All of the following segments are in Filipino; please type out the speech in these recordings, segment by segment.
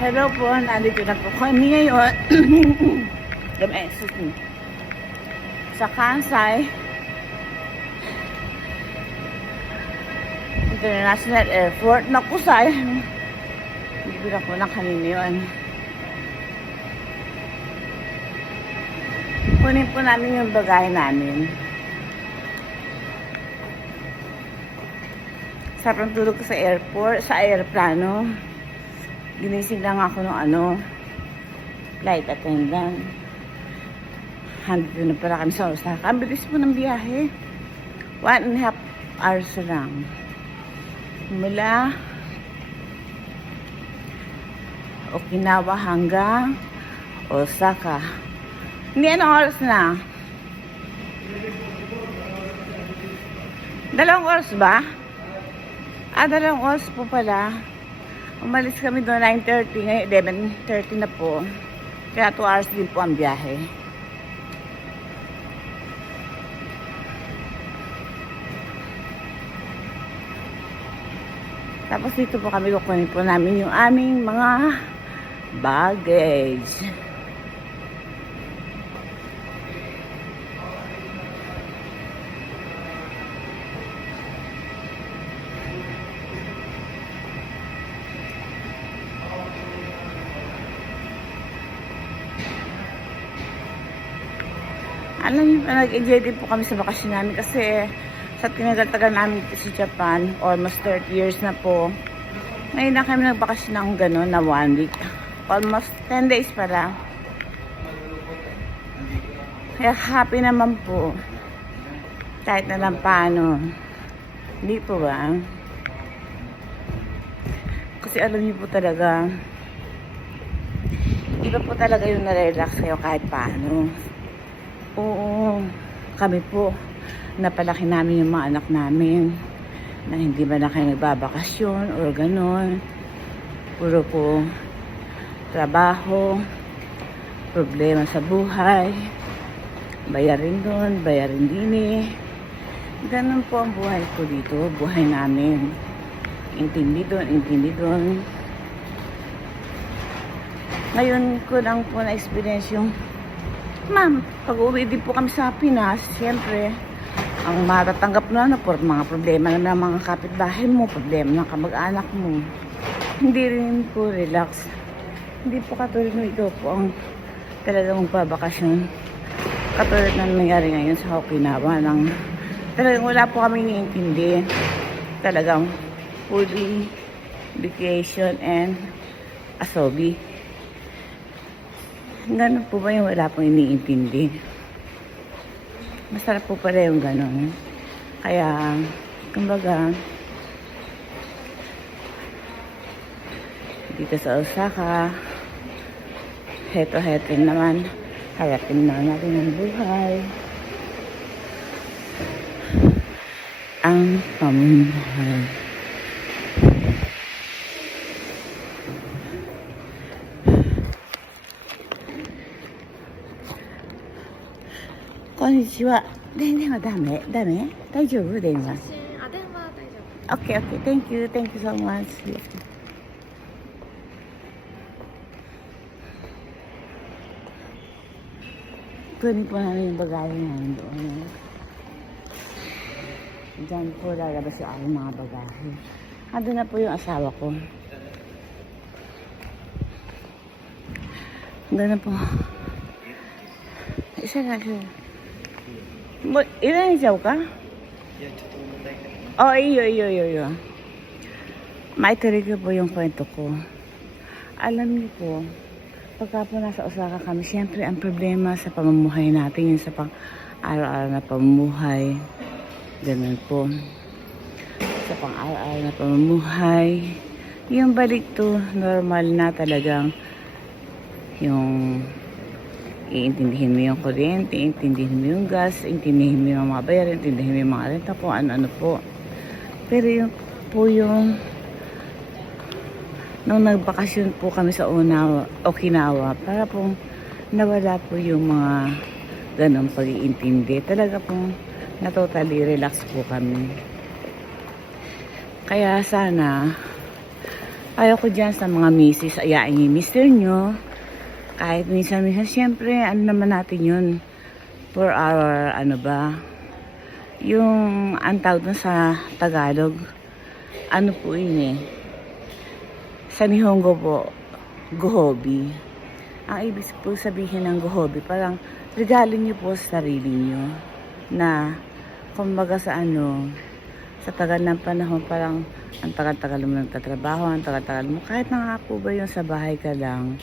Hello po, nandito na po kami ngayon sa Kansai International Airport. Nakusay, hindi na po ng kanina yun. Kunin po namin yung bagay namin. Sarang tulog ko sa airport, sa aeroplano. Ginising lang ako ng flight attendant. Handito na pala kami sa Osaka. Ang bilis po ng biyahe. 1.5 hours lang. Mula Okinawa hanggang Osaka. Hindi, anong oras na? 2 oras ba? 2 oras po pala. Umalis kami doon 9:30, ngayon 11:30 na po. Kaya 2 hours din po ang biyahe. Tapos dito po kami kukunin po namin yung aming mga baggage. Alam niyo, nag-enjoy din po kami sa bakasyon namin kasi sa tinagal-tagal namin sa Japan, almost 30 years na po. Ngayon na kami nagbakasyon ng gano'n na 1 week. Almost 10 days pala. Kaya happy naman po. Kahit na lang paano. Hindi po ba? Kasi alam niyo po talaga, iba po talaga yung na-relax kayo kahit paano. Oo, kami po, napalaki namin yung mga anak namin na hindi ba na kayo nagbabakasyon or gano'n. Puro po trabaho, problema sa buhay, bayarin doon, bayarin din eh. Ganun po ang buhay ko dito, buhay namin. Intindi doon, intindi doon. Ngayon ko lang po na-experience yung ma'am, pag-uwi din po kami sa Pinas, siyempre, ang matatanggap na por mga problema na ng mga kapitbahay mo, problema ng kamag-anak mo. Hindi rin po relax. Hindi po katulad ng ito po ang talagang magbabakasyon. Katulad na nangyari ngayon sa Okinawa. Talagang wala po kami iniintindi. Talagang fully vacation and asobi. Ganun po ba yung wala pong iniintindi? Masarap po pala yung ganun. Kaya, kumbaga, dito sa Osaka, heto-heto naman, harapin na natin ang buhay. Ang pamumuhay. Konnichiwa. 電話ダメ大丈夫電話。電話大丈夫。Okay, okay. Thank you so much. Kunin po namin yung bagahe namin doon. Diyan po lalabas yung aking mga bagahe. Ando na po yung asawa ko. Ando na po. Isa lang siya. いらないちゃうか? いや、ちょっと問題ない。Oh, iyo. May tuloy po yung kwento ko. Alam niyo po, pagka po nasa Osaka kami, siyempre ang problema sa pamumuhay natin, yung sa pang-araw-araw na pamumuhay. Ganun po. Sa pang-araw-araw na pamumuhay. Yung balik to, normal na talagang yung iintindihin mo yung kuryente, iintindihin mo yung gas, iintindihin mo yung mga bayarin, iintindihin mo yung mga renta po, ano-ano po. Pero yung po yung nung nagbakasyon po kami sa Okinawa, para pong nawala po yung mga ganong pag-iintindi. Talaga pong na totally relax po kami. Kaya sana Kaya ko dyan sa mga misis, ayain yung mister nyo. Kahit minsan-minsan, syempre, ano naman natin yun. For our, ano ba, yung ang tawag dun sa Tagalog, ano po yun eh. Sa Nihongo po, gohobi. Ang ibig po sabihin ng gohobi, parang regalo nyo po sa sarili nyo. Na, kumbaga sa ano, sa tagal ng panahon, parang ang tagal-tagal mo nagtatrabaho, ang tagal-tagal mo. Kahit na nga po ba yun sa bahay ka lang,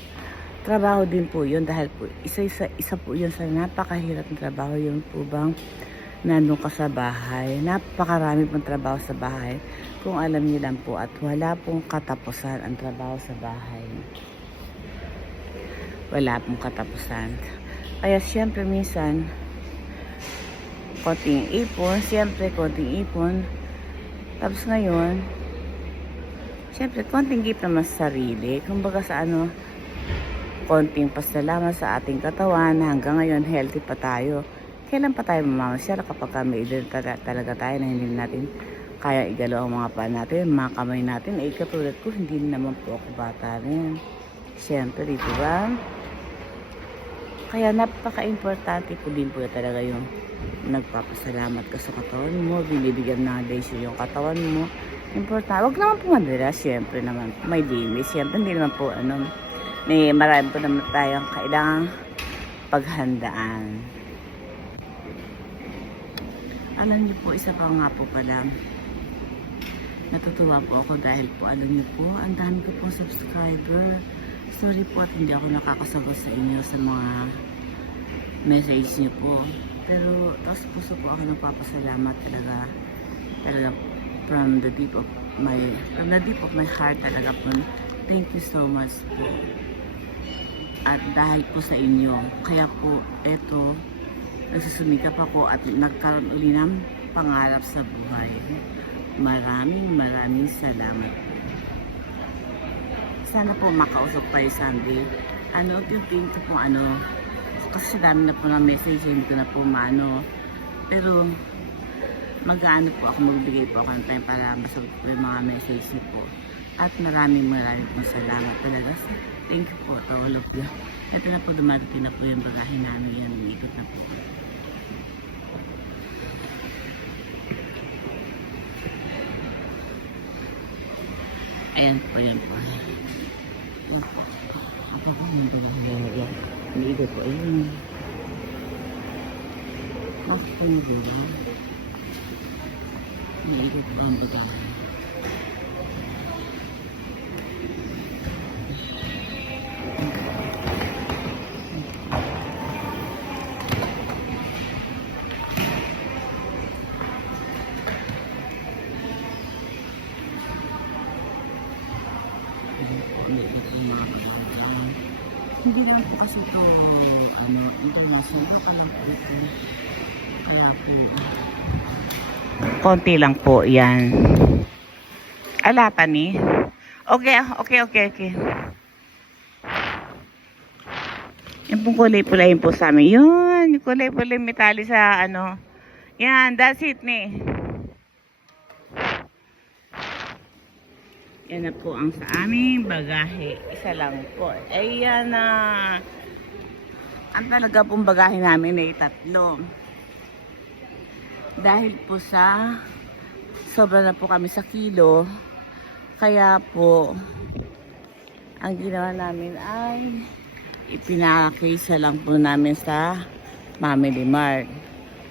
trabaho din po yun dahil po isa po yun sa napakahirap ng trabaho. Yun po bang nandun ka sa bahay. Napakarami pong trabaho sa bahay. Kung alam niyo lang po at wala pong katapusan ang trabaho sa bahay. Wala pong katapusan. Kaya siyempre minsan, konting ipon, siyempre konting ipon. Tapos ngayon, siyempre konting gift naman sa sarili. Kumbaga sa ano, konting pasalamat sa ating katawan na hanggang ngayon healthy pa tayo. Kailan pa tayo mamamasyal kapag may edad talaga tayo na hindi natin kaya igalaw ang mga paa natin, mga kamay natin. Eh katulad ko, hindi naman po ako bata rin. Siyempre, dito ba? Kaya napaka-importante po din po talaga yung nagpapasalamat ka sa katawan mo, binibigyan ng leisure yung katawan mo. Importante. Huwag naman po madala, siyempre naman. May limit. Siyempre, hindi naman po, may marami po naman tayong kailangang paghandaan. Alam niyo po, isa pa nga po pala, natutuwa po ako dahil po, alam niyo po, ang dami ko pong subscriber. Sorry po at hindi ako nakakasagot sa inyo sa mga message niyo po. Pero, tapos puso po ako nagpapasalamat talaga from the deep of my heart talaga po. Thank you so much po. At dahil po sa inyo, kaya po eto, nagsusumikap ako at nagkaroon uli ng pangarap sa buhay. Maraming salamat po. Sana po makausap tayo Sunday. Yung ko po kasi dami na po ng message, hindi ko na po maano. Pero, mag-ano po ako, magbigay po ako ng time para masagot po yung mga message niyo po. At maraming po salamat talaga. Thank you po to all of you. Ito na po, dumating na po yung bagahe namin yan. Ikot na po. Ayan po, yan po. Yan po. Ako po, yan. Umiikot po, ayan. Bakit po yung gura? Umiikot po ang bagahe. Hindi lang po kasi ito international ka lang po ito. Kaya po konti lang po yan. Alata ni? Okay. Yung pong kulay-pula yun po sa amin. Yun, yung kulay-pula metali sa yan, that's it ni. Yan na po ang sa aming bagahe. Isa lang po. Ayan na. Ang talaga pong bagahe namin ay 3. Dahil po sa sobra na po kami sa kilo. Kaya po ang ginawa namin ay ipinakisa lang po namin sa Family Mart.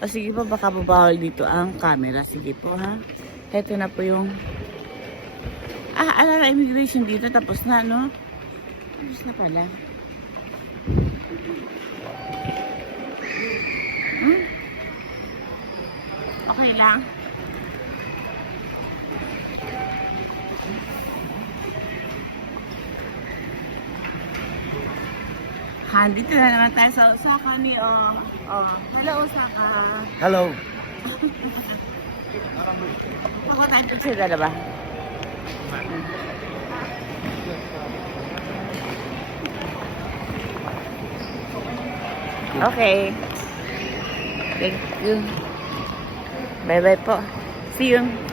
O sige po, baka babawal dito ang camera. Sige po ha. Ito na po yung alala immigration dito, tapos na, no? Tapos na pala. Okay lang. Dito na naman tayo sa Osaka ni, hello Osaka. Hello. Ako tayo sila na ba? Okay. Thank you. Bye-bye po. See you.